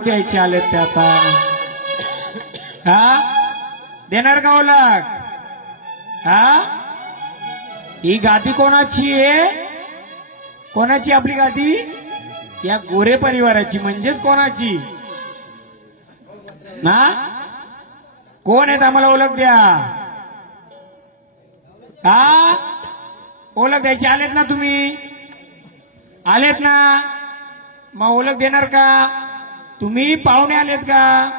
ओळख द्यायची आलेत ते आता. हा देणार का ओळख? हा ही गादी कोणाची आहे? कोणाची आपली गादी? या गोरे परिवाराची. म्हणजेच कोणाची ना? कोण आहेत आम्हाला ओळख द्या. हा ओळख द्यायची. आलेत ना तुम्ही? आलेत ना? मग ओळख देणार का? तुम्ही पाहुणे आलेत का?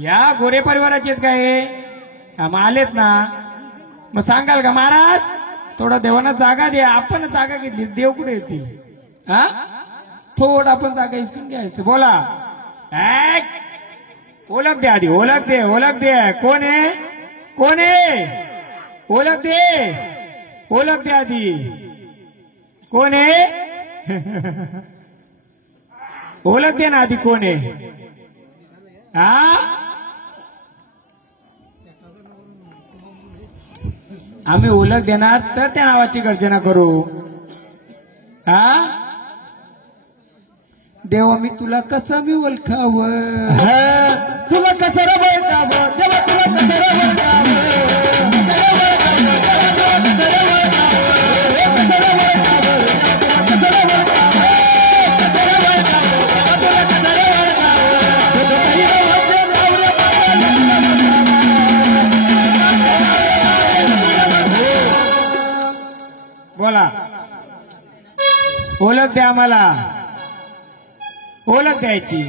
या गोरे परिवाराचे आहेत का हे? मग आलेत ना? मग सांगाल का महाराज थोडा देवांना जागा द्या. आपण जागा घेतली, देव कुठे येतील? हा थोडं आपण जागा इसकून घ्यायचं. बोला ओळख द्या आधी. ओळख दे, ओळख दे. कोण आहे? कोण आहे? ओळख दे, ओळख द्या आधी. कोण आहे? ओळख दे ना आधी. कोण आहे? हा आम्ही ओळख देणार तर त्या नावाची गर्जना करू. हा देवा मी तुला कसं मी ओळखावं? तुला कसं रे ओळखावं? देवा तुला कसं रे बोला ओळख द्या आम्हाला. ओळख द्यायची.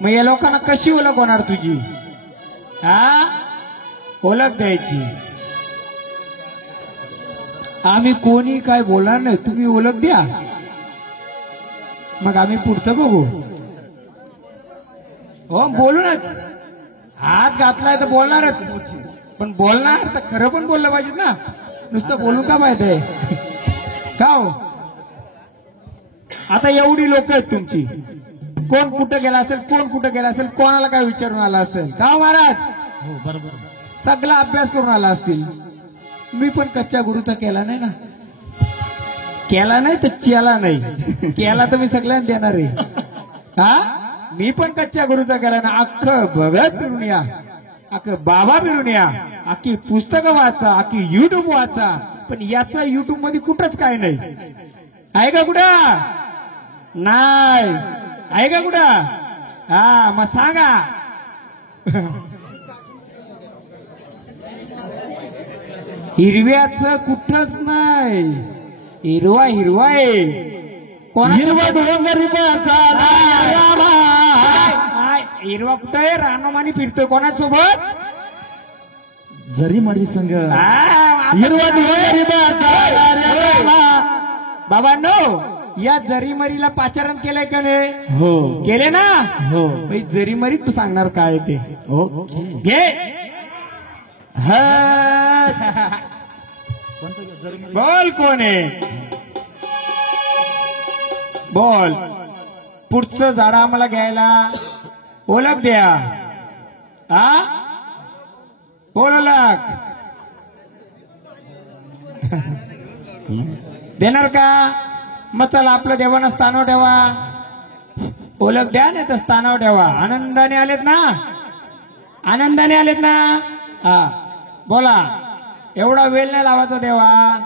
मग या लोकांना कशी ओळख होणार तुझी? हा ओळख द्यायची. आम्ही कोणी काय बोलणार नाही, तुम्ही ओळख द्या. मग आम्ही पुढचं बघू. हो बोलूनच. हात घातलाय तर बोलणारच. पण बोलणार तर खरं पण बोललं पाहिजे ना. नुसतं बोलून का माहिती आहे का हो? आता एवढी लोक आहेत तुमची. कोण कुठं गेला असेल, कोण कुठं गेला असेल, कोणाला काय विचारून आला असेल का महाराज? हो बरोबर. सगळा अभ्यास करून आला असतील. मी पण कच्च्या गुरुचा केला नाही ना. केला नाही तर चेला नाही. केला तर मी सगळ्यांना देणार आहे. हा मी पण कच्च्या गुरुचा केला ना. अख्खं भगत फिरून या, अख्खं बाबा फिरून या, अख्खी पुस्तकं वाचा, अख्खी युट्यूब वाचा. पण याचा युट्यूब मध्ये कुठंच काय नाही. आहे का कुठं? नाही. आहे का कुठं? हा मग सांगा. हिरव्याचं कुठंच नाही. हिरवा हिरवा आहे. कोण? हिरवा डोंगरी हिरवा कुठं आहे? रानोमानी फिरतोय कोणासोबत? जरी मरी संघ हिरवा डोंगरी बाबांनो या जरीमरीला पाचारण केलंय का नाही? हो केले ना. हो जरीमरी तू सांगणार काय ते? घे. बोल कोण आहे? बोल. पुढचं झाड आम्हाला घ्यायला ओळख द्या. हा बोल ओळख देणार का? मग चला आपलं देवानं स्थानावर ठेवा. ओळख द्या नाही तर स्थानावर ठेवा. आनंदाने आलेत ना? आनंदाने आलेत ना? हा बोला. एवढा वेळ नाही लावायचा देवा.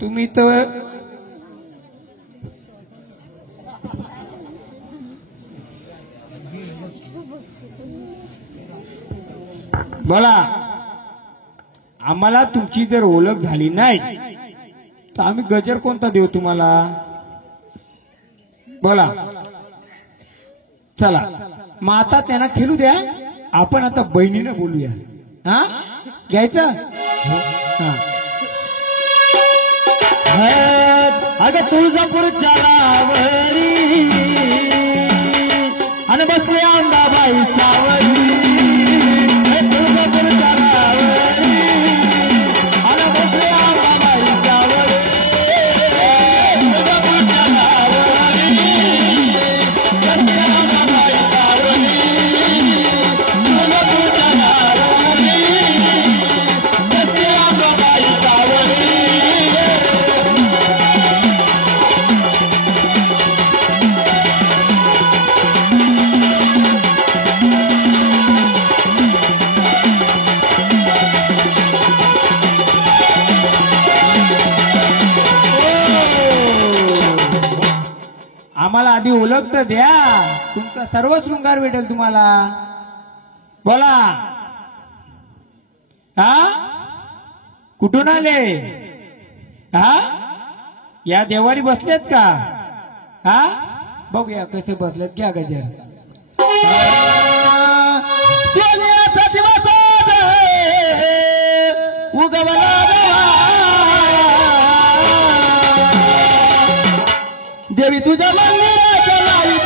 तुम्ही तर बोला. आम्हाला तुमची जर ओळख झाली नाही तर आम्ही गजर कोणता देऊ तुम्हाला? बोला. चला मग आता त्यांना खेळू द्या. आपण आता बहिणीनं बोलूया. हा घ्यायचं? हा अगं तुळजापूरच्या रावरी आणि बसले अंबाबाई सावरी. तुळजापूरच्या रावरी आणि बसले अंबाबाई सावरी. तुळजापूरच्या रावरी बसले अंबाबाई सावरी. तुळजापूरच्या रावरी बसले अंबाबाई सावरी. ओळख तर द्या, तुमचा सर्व शृंगार भेटेल तुम्हाला. बोला. हा कुठून आले? हा या देवारी बसलेत का? हा बघूया कसे बसलेत. घ्या गजर. देवी तुझ्या मंदिराच्या लावी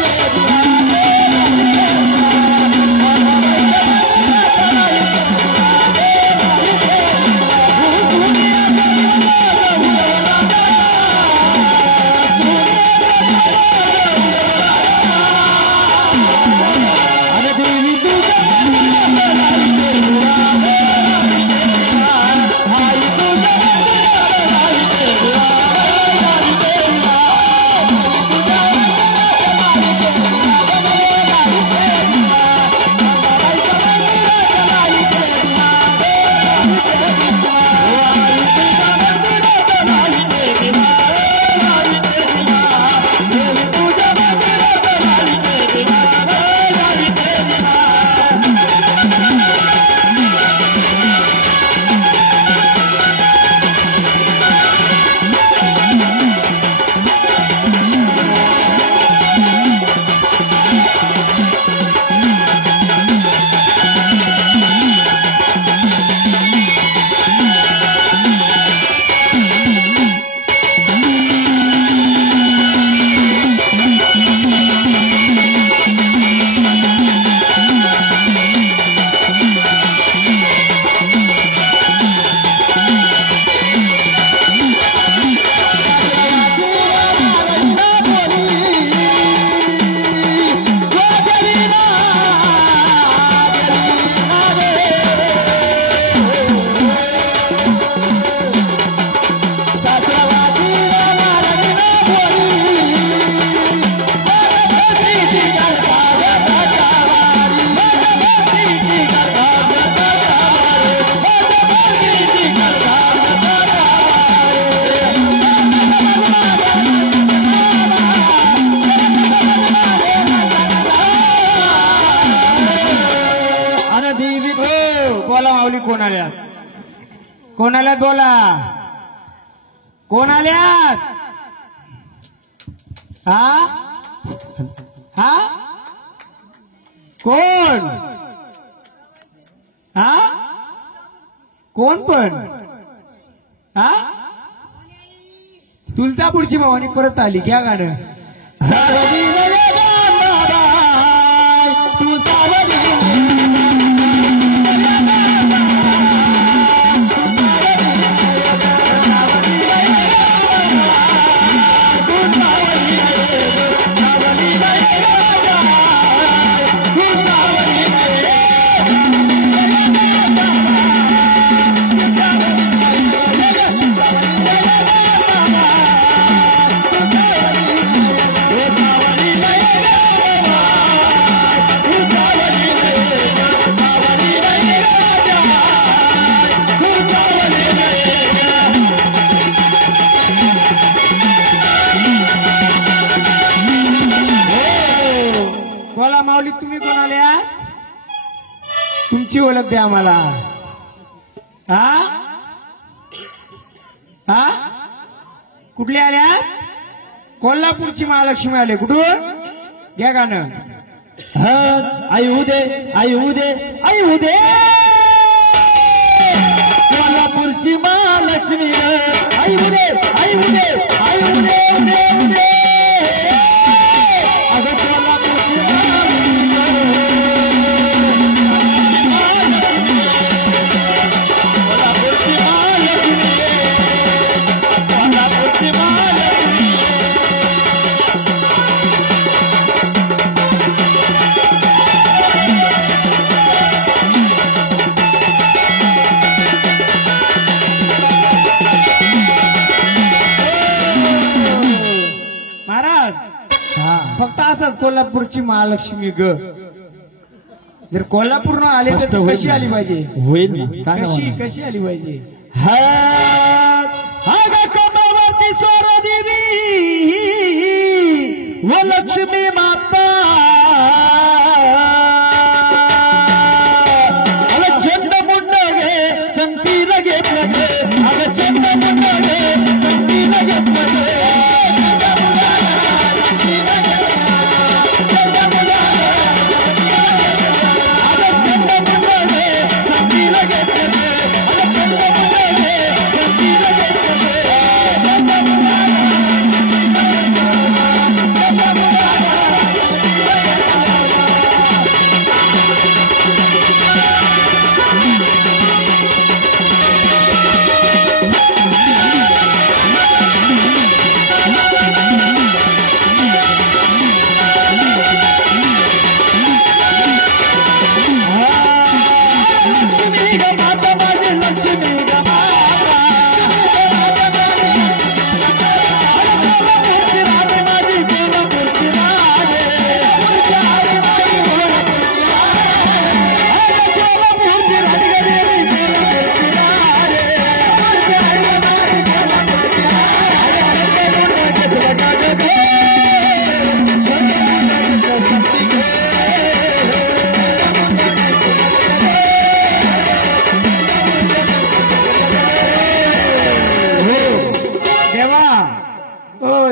कोण आल्यात? बोला. कोण आल्यात? हा हा कोण? हा कोण पण? हा तुळजापूरची भवानी परत आली. घ्या गाणं. तुम्ही कोण आल्या? तुमची ओळख द्या आम्हाला. हा हा कुठले आल्या? कोल्हापूरची महालक्ष्मी आले. कुठून? घ्या गाणं. आई उदे आई उदे आई उदे कोल्हापूरची महालक्ष्मी. आई उदे आई उदे आई उदे उदे उदे. अगं कोल्हापूरची फक्त असंच कोल्हापूरची महालक्ष्मी ग. जर कोल्हापूर न आले तर कशी आली पाहिजे? होईल ना. कशी आली पाहिजे? कोल्हावरती सोर देवी लक्ष्मी माता चंद मुंड गे संतीन घेतलं गे अगं चंद मुंड गे संतीन घेतलं गे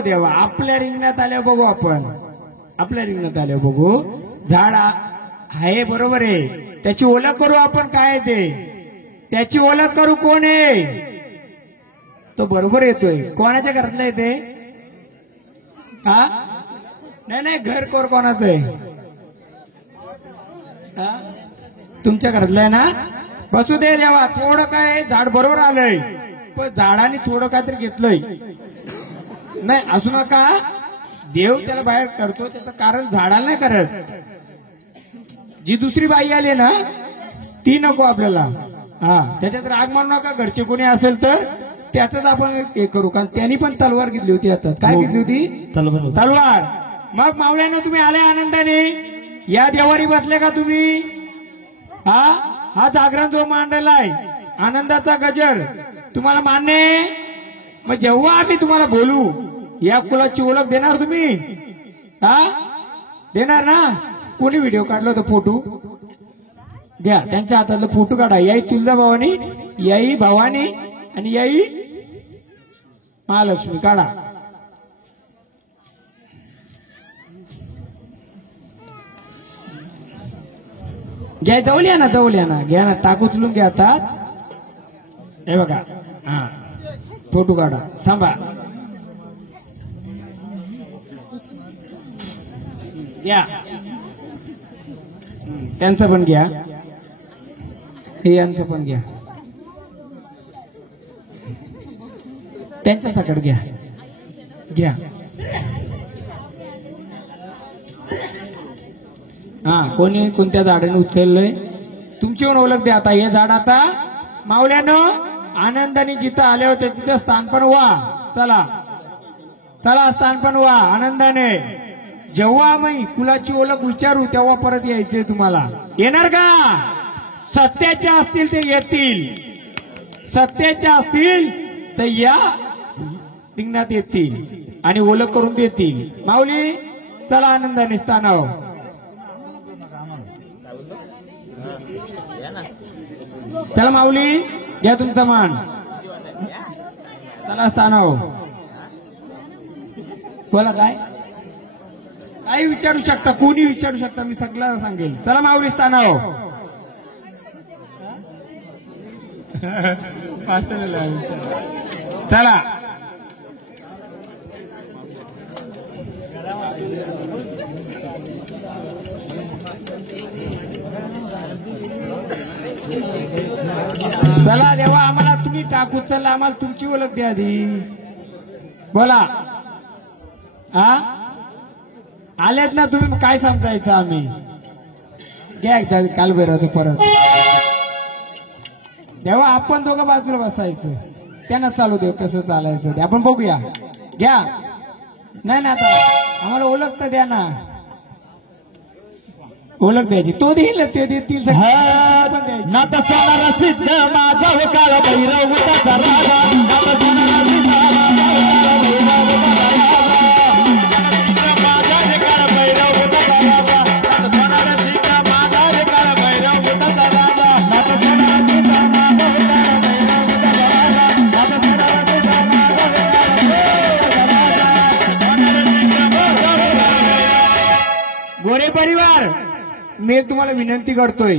देवा आपल्या रिंगणात आल्या बघू आपण आपल्या रिंगणात आल्या बघू झाड आहे बरोबर आहे त्याची ओळख करू आपण काय ते त्याची ओळख करू कोण आहे तो बरोबर येतोय कोणाच्या घरातला येते हा नाही घर कोर कोणाचं आहे तुमच्या घरातलं आहे ना बसू दे देवा थोडं काय झाड बरोबर आलंय पण झाडाने थोडं काहीतरी घेतलंय नाही असू नका देव त्याला बाहेर करतो त्याचं कारण झाडाला नाही करत जी दुसरी बाई आली ना ती नको आपल्याला हा त्याच्यात राग मानू नका घरचे कोणी असेल तर त्याच आपण हे करू कारण त्यांनी पण तलवार घेतली होती आता काय घेतली होती तलवार मग मावळ्यानं तुम्ही आले आनंदाने या देवारी बसले का तुम्ही हा जागरण जो मांडलेला आहे आनंदाचा गजर तुम्हाला मान्य आहे मग जेव्हा आम्ही तुम्हाला बोलू या कुलाची ओळख देणार तुम्ही हा देणार ना कोणी व्हिडिओ काढला होता फोटो घ्या त्यांच्या हातातला फोटो काढा याई तुळजाभवानी याई भवानी आणि याई महालक्ष्मी काढा घ्या जवळ्या ना घ्या ना टाकू उचलून घ्या आता हे बघा हा फोटो काढा थांबा घ्या त्यांचं पण घ्या हे यांचं पण घ्या त्यांच्या सकट घ्या घ्या हा कोणी कोणत्या झाडाने उचललंय तुमची पण ओळख द्या आता हे झाड आता मावल्यानं आनंदाने जिथं आले होते तिथं स्थान पण व्हा चला चला स्थान पण व्हा आनंदाने जेव्हा आम्ही कुलाची ओळख विचारू तेव्हा परत यायचे तुम्हाला येणार का सत्याचे असतील ते येतील सत्याचे असतील तर या रिंगणात येतील आणि ओळख करून देतील माऊली चला आनंदाने स्थानावर चला माऊली घ्या तुमचा मान चला स्थानावर बोला काय काही विचारू शकता कोणी विचारू शकता मी सगळं सांगेल चला माऊली स्थानावर चला चला देवा आम्हाला तुम्ही टाकू चला आम्हाला तुमची ओळख द्या आधी बोला हा आलेत ना तुम्ही काय समजायचं आम्ही घ्या एकदा काल बेराचं परत तेव्हा आपण दोघं बाजूला बसायचं त्यांना चालू देऊ कसं चालायचं ते आपण बघूया घ्या नाही ना आता आम्हाला ओळख तर द्या ना ओळख द्यायची तो देईल ते देतील नाता सारा सिद्ध माझा काळ भैरव माझा मी तुम्हाला विनंती करतोय,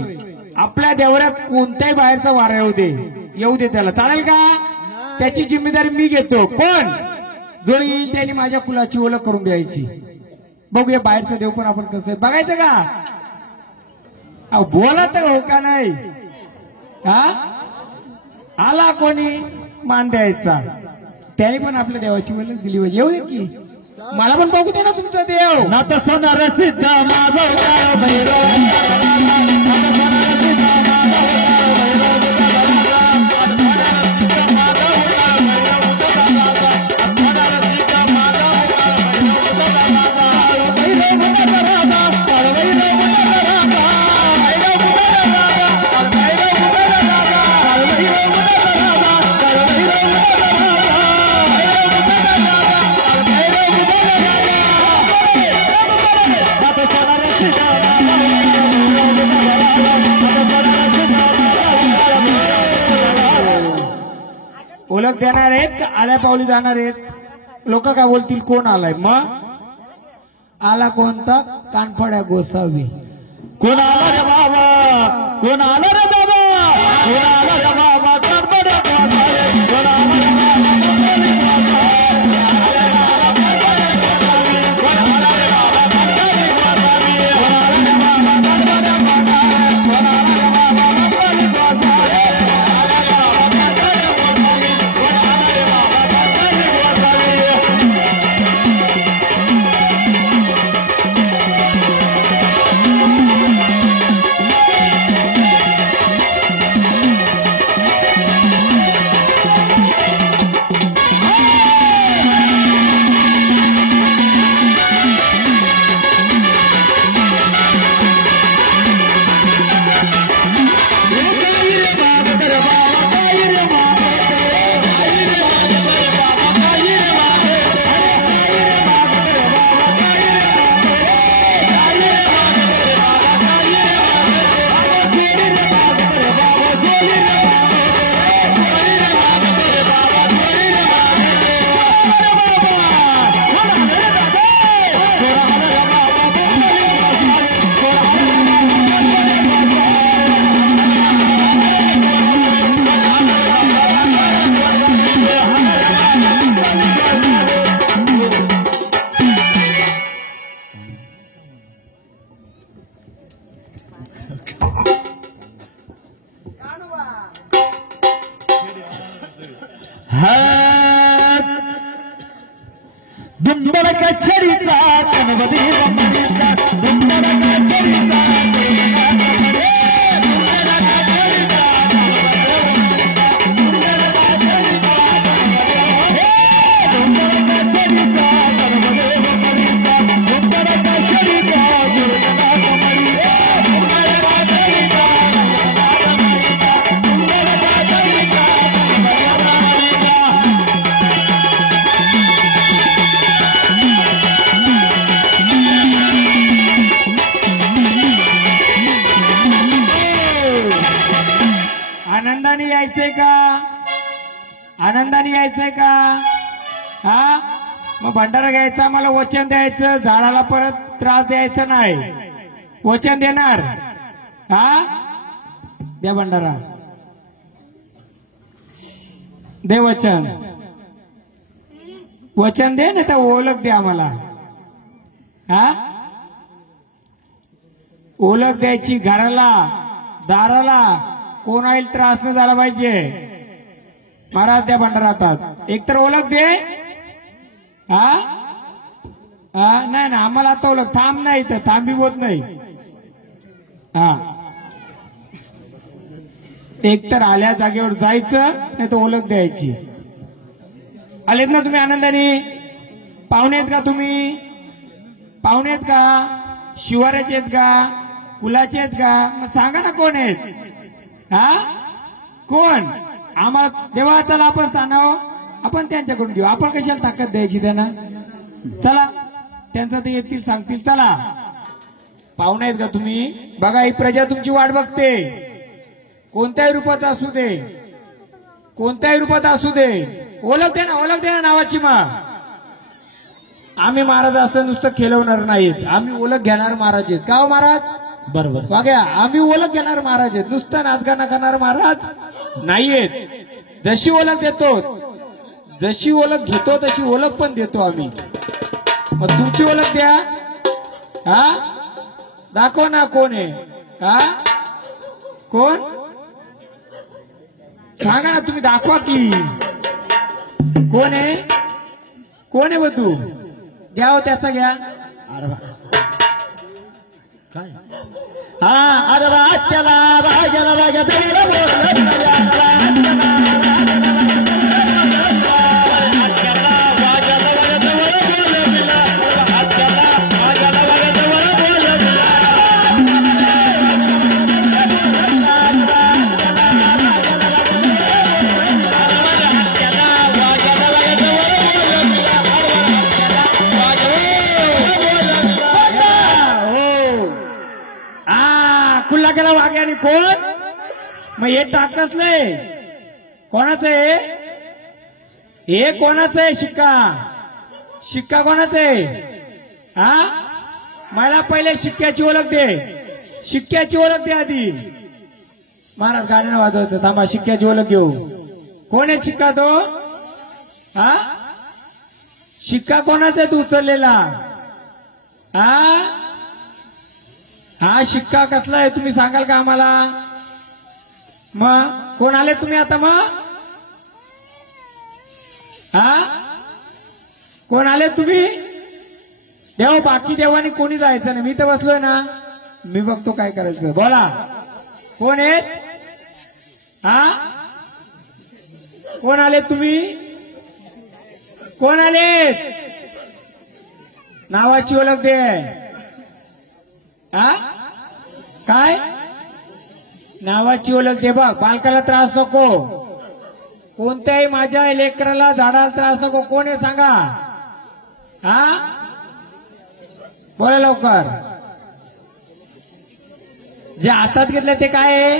आपल्या देवऱ्यात कोणत्याही बाहेरचा वारा येऊ दे त्याला, चालेल का? त्याची जिम्मेदारी मी घेतो. पण जो येईल त्याने माझ्या कुलाची ओळख करून द्यायची. बघूया बाहेरचा देव पण आपण कसं आहे बघायचं का? बोला तर हो का नाही? हा, आला कोणी मान द्यायचा, त्याने पण आपल्या देवाची ओळख दिली पाहिजे. येऊ दे की, मला पण बघू दे ना तुमचा देव. ना तसं नरसिद्ध माधव ओळख देणार आहेत का आल्या पावली जाणार आहेत? लोक काय बोलतील, कोण आलाय? मग आला कोणता? कानफड्या गोसावी. कोण आला रे बाबा, कोण आला रे बाबा, कोण आला रे बाबा, कानफड्या गोसावी. कोण आला रे दुंबर कचरीचा कनवदी रमणीचा, दुंबर कचरीचा आनंदाने यायचंय का? आनंदाने यायचंय का? हा, मग भंडारा घ्यायचा, मला वचन द्यायचं, झाडाला परत त्रास द्यायचा नाही. वचन देणार? हा, द्या भंडारा, दे वचन. वचन दे ना, तर ओळख दे आम्हाला. हा, ओळख द्यायची, घराला दाराला कोणाला त्रास न झाला पाहिजे. महाराज द्या भंडारा हातात. एकतर ओळख दे. हा, नाही ना, आम्हाला आता ओळख. थांब नाही, तर थांबी होत नाही. हा, एकतर आल्या जागेवर जायचं, नाही तर ओळख द्यायची. आलेत ना तुम्ही आनंदाने? पाहुणे आहेत का तुम्ही? पाहुणे आहेत का? शिवाऱ्याचे आहेत का? कुलाचे आहेत का? मग सांगा ना कोण आहेत? हा, कोण? आम्हाला देवाचा आपण स्थानाव आपण त्यांच्याकडून घेऊ. आपण कशाला ताकद द्यायची त्यांना? चला, त्यांचं ते येतील, सांगतील. चला, पाहुणे आहेत का तुम्ही? बघा, ही प्रजा तुमची वाट बघते. कोणत्याही रूपात असू दे, कोणत्याही रूपात असू दे, ओळख दे ना, ओळख दे ना नावाची. मग आम्ही महाराज असं नुसतं खेळवणार नाहीत, आम्ही ओळख घेणार महाराज आहेत. का हो महाराज? बरोबर. वाग्या आम्ही ओळख घेणार महाराज आहेत, नुसतं नाचगाणं करणार महाराज नाहीयेत. जशी ओळख देतो, जशी ओळख घेतो तशी ओळख पण देतो आम्ही. मग तुमची ओळख द्या. हा दाखव ना कोण आहे. हा कोण सांगा ना, तुम्ही दाखवा की कोण आहे. कोण आहे तू घ्या हो त्याचा घ्या. अरे वा. काय हा अरे वाच्याला भाग्याला खुल्ला गेला वाग्याने. कोण मग हे टाकसले कोणाचं आहे. हे कोणाचं आहे. शिक्का शिक्का कोणाचं आहे. हा मला पहिले शिक्क्याची ओळख दे. शिक्क्याची ओळख दे आधी. महाराज गाण्यानं वाजवायचं. थांबा शिक्क्याची ओळख घेऊ. कोण आहे शिक्का तो. हा शिक्का कोणाचा आहे तू उचललेला. हा शिक्का कसला आहे तुम्ही सांगाल का आम्हाला. मग कोण आले तुम्ही आता. मग हा कोण आले तुम्ही. देव बाकी देवानी कोणी जायचं नाही. मी तर बसलोय ना, मी बघतो काय करायचं. बोला कोण आहेत. हा कोण आले तुम्ही. कोण आलेत. नावाची ओळख दे. हा काय नावाची ओळख दे. बघ बालकाला त्रास नको. कोणत्याही माझ्या लेकराला झाडाला त्रास नको. कोण आहे सांगा. हा बोला लवकर. जे हातात घेतलं ते काय आहे.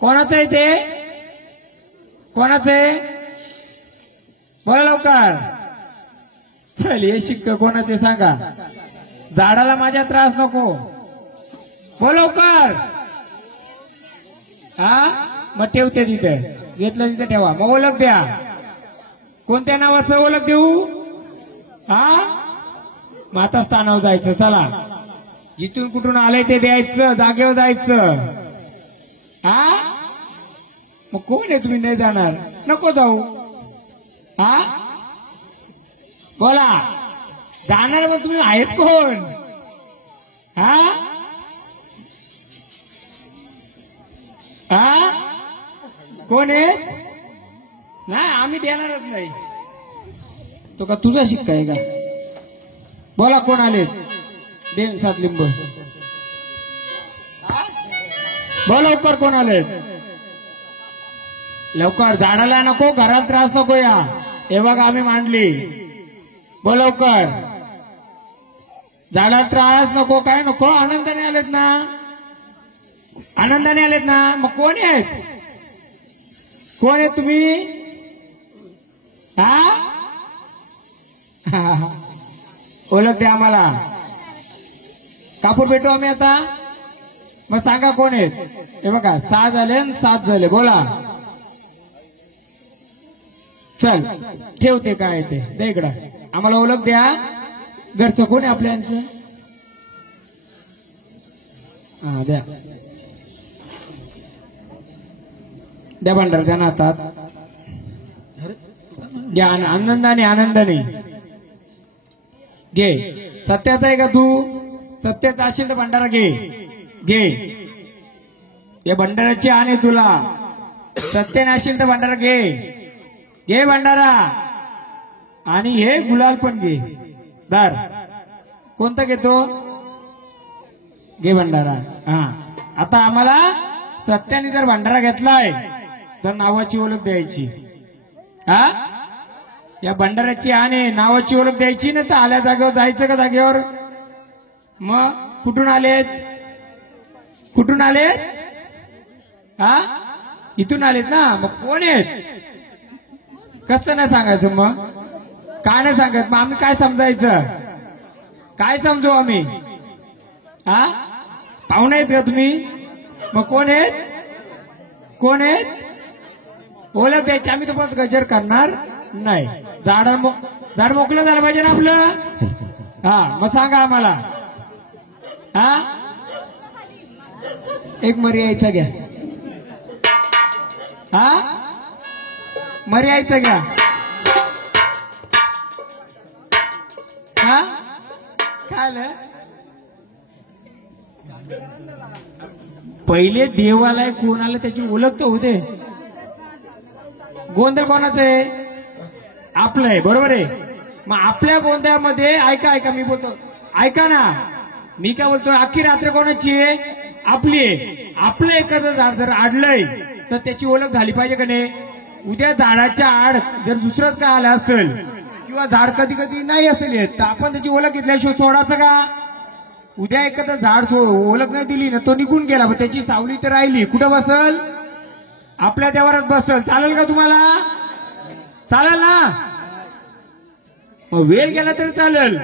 कोणाचं आहे ते. कोणाचं आहे बोला लवकर. चल हे शिक्क कोणाचे सांगा. झाडाला माझ्या त्रास नको. बोल लवकर. हा मग ठेवते तिथे. घेतलं तिथे ठेवा. मग ओळख द्या. कोणत्या नावाचं ओळख देऊ. हा माता स्थानावर जायचं. चला जिथून कुठून आलंय ते द्यायचं. जागेवर जायचं. हा मग कोण आहे तुम्ही नाही जाणार. नको जाऊ. हा बोला जाणार मग तुम्ही आहेत कोण. हा हा कोण आहे. नाही आम्ही देणारच नाही. तो का तुझा शिक्का आहे का. बोला कोण आले. देन 7 लिंब. बोल लवकर कोण आले. लवकर. झाडाला नको, घरात त्रास नको या. हे बघा आम्ही मांडली. बोल लवकर. झाडाला त्रास नको. काय नको. आनंदाने आलेत ना. आनंदाने आलेत ना. मग कोण आहेत. कोण आहेत तुम्ही. हा ओळख द्या आम्हाला. कापूर भेटू आम्ही आता. मग सांगा कोण आहेत. हे बघा 6 झाले आणि 7 झाले. बोला चल ठेवते काय ते. दे इकडं आम्हाला ओळख द्या. घरचं कोण आहे आपल्याचं. हा द्या द्या भांडार द्या ना हातात. घ्या आनंदाने आनंदाने घे. सत्याचा आहे का तू. सत्याचा असेल तर भंडारा घे. घे या भंडाराची आणि तुला. सत्याने असेल तर भंडारा घे. घे भंडारा. आणि हे गुलाल पण घे. दार कोणता घेतो. घे भंडारा. हा आता आम्हाला सत्याने जर भंडारा घेतलाय तर नावाची ओळख द्यायची. हा या भंडाऱ्याची आणि नावाची ओळख द्यायची ना. तर आल्या जागेवर जायचं का जागेवर. मग कुठून आलेत. कुठून आलेत. हा इथून आलेत ना. मग कोण आहेत. कसं नाही सांगायचं. मग काय नाही सांगत. मग आम्ही काय समजायचं. काय समजू आम्ही. हा पाहुणे आहेत का तुम्ही? मग कोण आहेत? कोण आहेत? ओळख द्यायची. आम्ही तर गजर करणार नाही. झाड मोकळं झालं पाहिजे ना आपलं. हा मग सांगा आम्हाला. हा एक मरी यायचा घ्या. हा मरी यायचा घ्या. हा काय झालं? पहिले देवालय कोणाला त्याची ओळख तर होते. गोंधळ कोणाचं आहे? आपलं आहे. बरोबर आहे. मग आपल्या गोंधळामध्ये ऐका मी बोलतो ऐका ना. मी काय बोलतो अख्खी रात्र कोणाची आहे? आपली आहे. आपलं एखादं झाड जर आडलंय तर त्याची ओळख झाली पाहिजे का नाही? उद्या झाडाच्या आड जर दुसरंच काय आलं असेल किंवा झाड कधी कधी नाही असेल येत तर आपण त्याची ओळख घेतल्याशिवाय सोडायचं का? उद्या एखादं झाड ओळख नाही दिली ना तो निघून गेला पण त्याची सावली तर राहिली. कुठं बसल? आपल्या देवारात बसल. चालेल का तुम्हाला? चालेल ना? वेळ गेला तरी चालेल.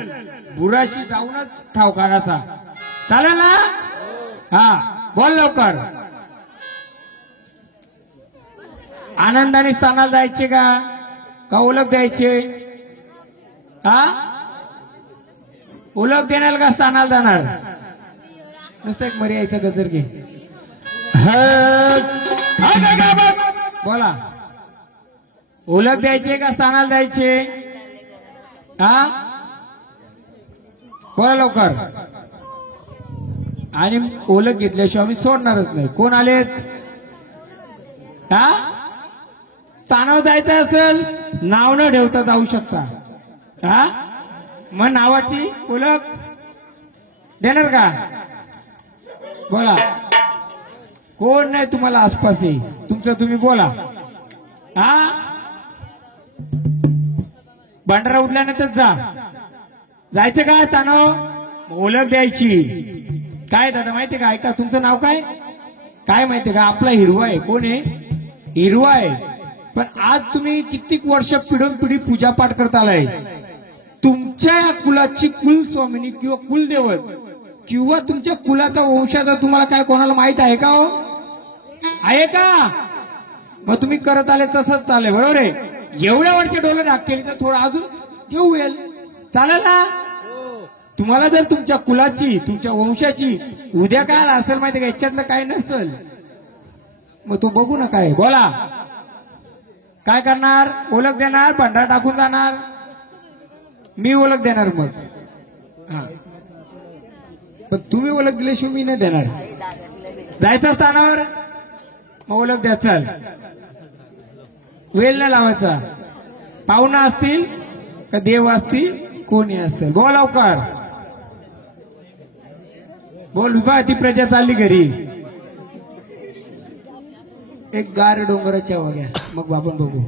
बुराशी जाऊनच ठाव काढायचा. चालेल ना? हा बोल लवकर. आनंदाने स्थानाला जायचे का ओळख द्यायचे? हा ओळख देणार का स्थानाला जाणार? नुसतं एक मरी यायचा गजर घे. बोला ओळख द्यायचे का स्थानाला द्यायचे? हा बोला लवकर. आणि ओळख घेतल्याशिवाय आम्ही सोडणारच नाही. कोण आलेत? हा स्थानावर जायचं असेल नाव न ठेवता जाऊ शकता. हा मग नावाची ओळख देणार का? बोला कोण नाही तुम्हाला आसपास आहे तुमचं तुम्ही बोला. हा भांडारा उठल्यानंतर जायचं काय स्थानावर ओळख द्यायची. काय दादा माहितीये का? ऐका तुमचं नाव काय माहितीये का? आपला हिरवा आहे. कोण आहे? हिरवा आहे. पण आज तुम्ही कित्येक वर्ष पिढी पूजापाठ करता आलाय. तुमच्या कुलाची कुलस्वामिनी किंवा कुलदेवत किंवा तुमच्या कुलाचा वंशाचा तुम्हाला काय कोणाला माहित आहे का? हो आहे का? मग तुम्ही करत आले तसंच चालेल. बरोबर आहे. एवढ्या वर्ष डोलं राख केली तर थोडं अजून घेऊ येईल. चालेल ना? तुम्हाला जर तुमच्या कुलाची तुमच्या वंशाची उद्या काय असेल माहिती का याच्यातलं काय नसेल मग तो बघू ना. काय बोला काय करणार? ओळख देणार? भांडारा टाकून जाणार? मी ओळख देणार. मग हा पण तुम्ही ओळख दिल्याशिवाय मी नाही देणार. जायचं स्थानावर मग ओळख द्या. चल वेळ नाही लावायचा. पाहुणा असतील का देव असतील कोणी असेल बोल लवकर. बोल विभा ती प्रजा चालली घरी. एक गार डोंगराच्या वाग्या मग आपण बघू.